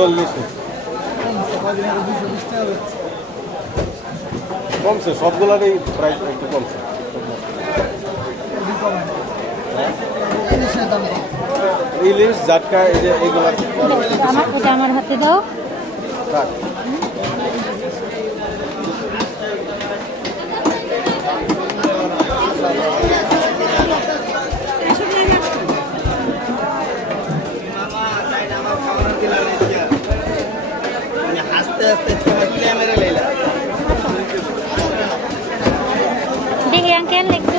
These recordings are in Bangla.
40 কমছে, সবগুলারই প্রাইস একটু কমছে। ইলিশ জাটকা এই যে এইগুলা আমার হাতে দাও। দেখি আঙ্কেল একটু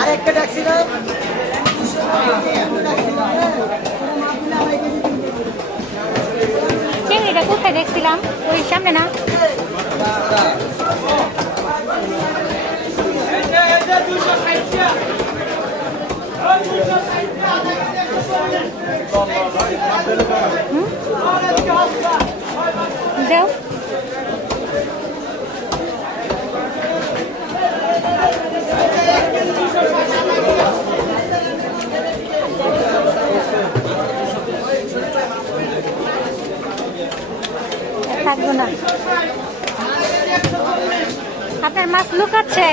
আরেকটা ট্যাক্সি দাও। চিংড়িটা কোথায় দেখছিলাম? ওই সামনে না? দাও। থাকবো না, আপনার মাছ লুকাচ্ছে।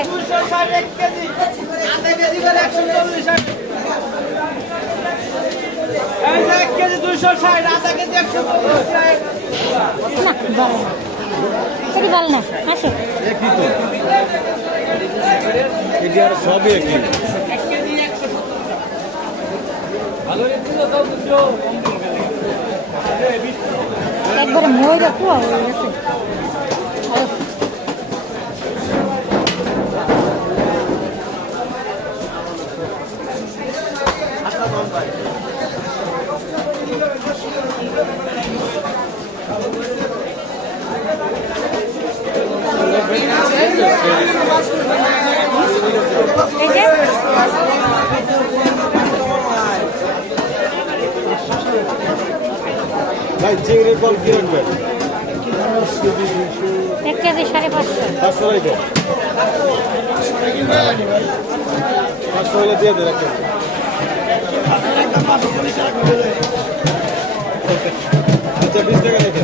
না বল না, আসো। সবই একই। একবারে ময়দা পুরো হয়ে গেছে। ভাই চিংড়ির কল কি রাখবেন? 1 কেজি 550। 500 রাখবেন? 500 হলে দিয়ে দেন একটা। আচ্ছা 20 টাকা রেখে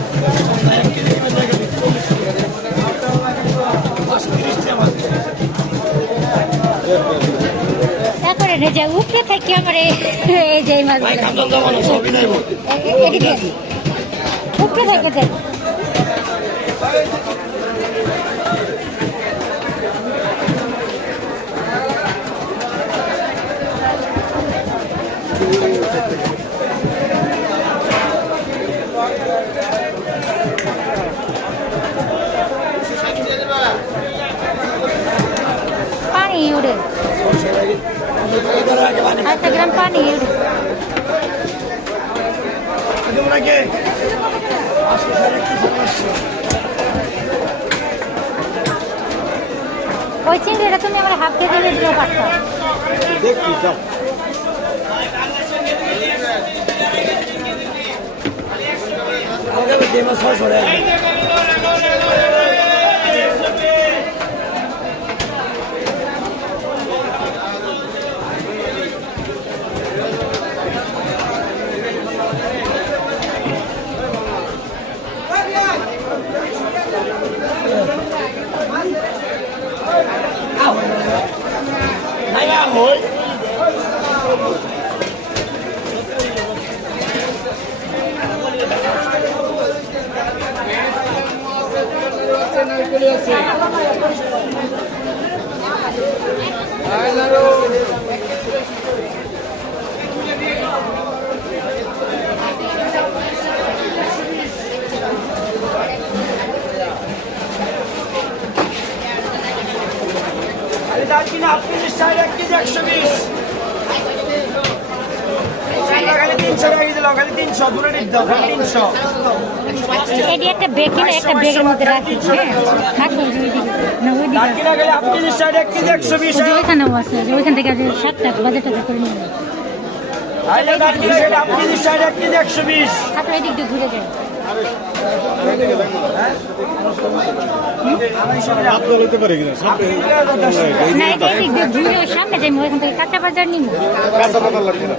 তারপরে যে উপরে থেকে আমার এই যে মাছ উপরে থেকে দেন। পানি উড়ে 1 গ্রাম পানি উড়ে। ওই চিংড়িটা তুমি আমার হাফ কেজি দিতেও পারতো। দেখছি যাও। দারচিনি হাফ কেজি 60, 1 কেজি 120। খালি 300 টাকা দিলাম, খালি 300 দূরে নিতে দাও, খালি 300। এটি একটা বেকিং একটা বেগের মধ্যে রাখি। হ্যাঁ রাখো ওইদিকে না ওইদিকে। দারচিনি খালি হাফ কেজি 60, 1 কেজি 120। ওইখানেও আছে, ওইখান থেকে 7 টাকা বাজার টাকা করে নিয়ে আইলে দাম কি লাগে? দাম কেজি 60, 1 কেজি 120। আপনার এদিক দিয়ে ঘুরে যায় আপনার হইতে পারে কিনা সামনে না এদিক দিয়ে ঘুরে ওই সামনে যাই ওইখান থেকে কাঁচা বাজার নিব কাঁচা পাতা লাগবে না